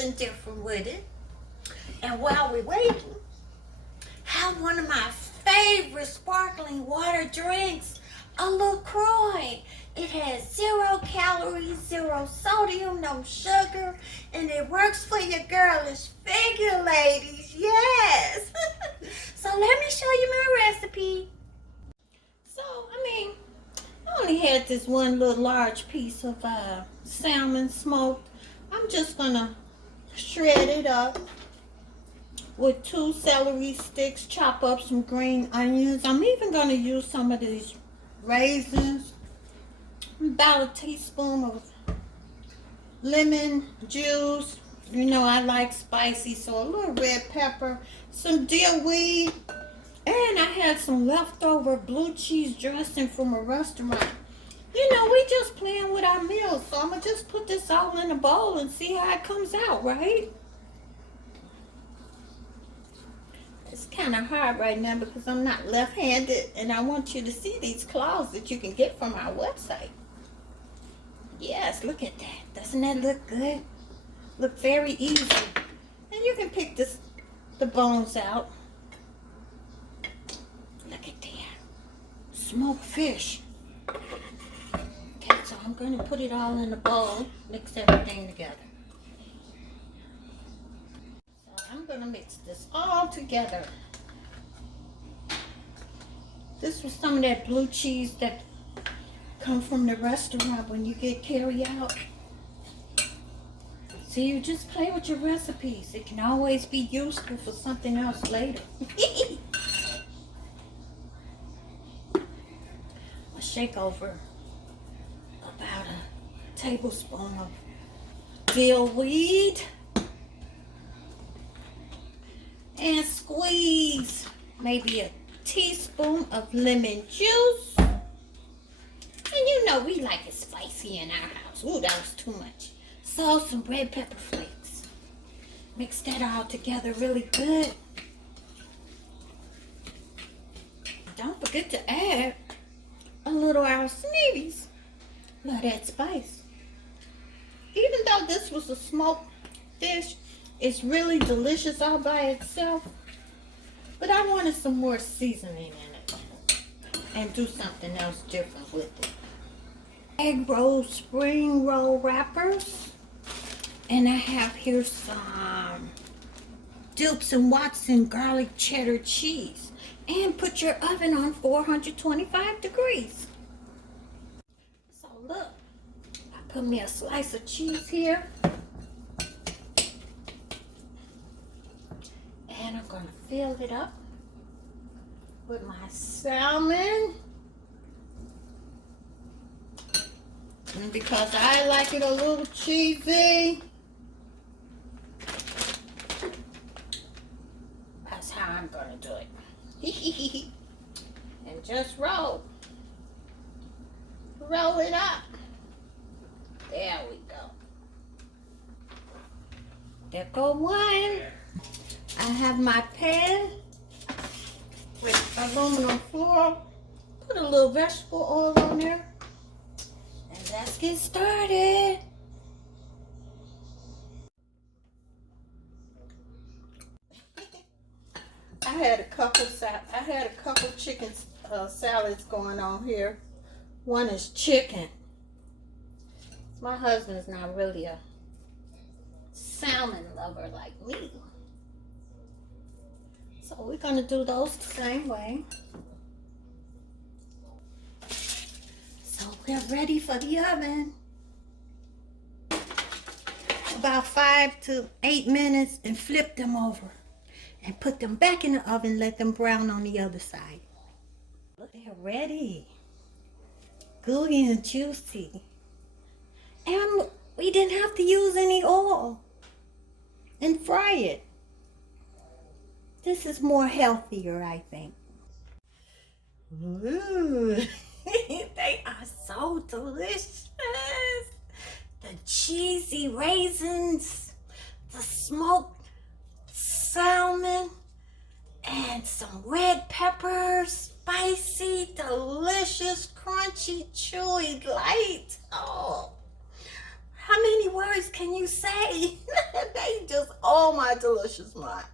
something different with it. And while we're waiting, have one of my favorite sparkling water drinks, a LaCroix. It has 0 calories, 0 sodium, no sugar, and it works for your girlish figure, ladies. Yes. So let me show you my recipe. So, I only had this one little large piece of salmon smoked. I'm just gonna shred it up with 2 celery sticks, chop up some green onions. I'm even gonna use some of these raisins, about a teaspoon of lemon juice. You know I like spicy, so a little red pepper, some dill weed, and I had some leftover blue cheese dressing from a restaurant. You know, we just playing with our meals, so I'm gonna just put this all in a bowl and see how it comes out, right? It's kind of hard right now because I'm not left-handed, and I want you to see these claws that you can get from our website. Yes, look at that. Doesn't that look good? Look very easy. And you can pick the bones out. Look at that. Smoked fish. Okay, so I'm going to put it all in a bowl. Mix everything together. So I'm going to mix this all together. This was some of that blue cheese that come from the restaurant when you get carry out. So you just play with your recipes. It can always be useful for something else later. I'll shake over about a tablespoon of dill weed and squeeze maybe a teaspoon of lemon juice. And you know we like it spicy in our house. Ooh, that was too much. So some red pepper flakes. Mix that all together really good. Don't forget to add a little arsenic. Love that spice. Even though this was a smoked dish, it's really delicious all by itself. But I wanted some more seasoning in it and do something else different with it. Egg roll spring roll wrappers, and I have here some Dilts and Watson garlic cheddar cheese, and put your oven on 425 degrees. So look, I put me a slice of cheese here, and I'm gonna fill it up with my salmon. And because I like it a little cheesy, that's how I'm gonna do it. And just roll it up. There we go. There go one. I have my pan with aluminum foil. Put a little vegetable oil on there. And let's get started. I had a couple chicken salads going on here. One is chicken. My husband's not really a salmon lover like me. So we're gonna do those the same way. So we're ready for the oven. About 5 to 8 minutes, and flip them over. And put them back in the oven, let them brown on the other side. Look, they're ready. Gooey and juicy. And we didn't have to use any oil and fry it. This is more healthier, I think. Ooh, they are so delicious. The cheesy raisins, the smoked salmon, and some red pepper, spicy, delicious, crunchy, chewy, light. Oh, how many words can you say? They Just oh my delicious mind.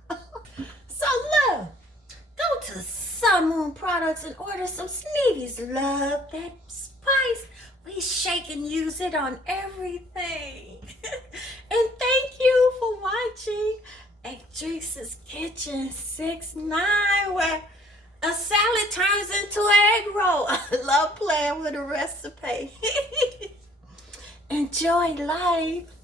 So look, go to Salmon products and order some Sneevies. Love that spice. We shake and use it on everything. And thank you for watching Actrice's Kitchen 6-9, where a salad turns into an egg roll. I love playing with a recipe. Enjoy life.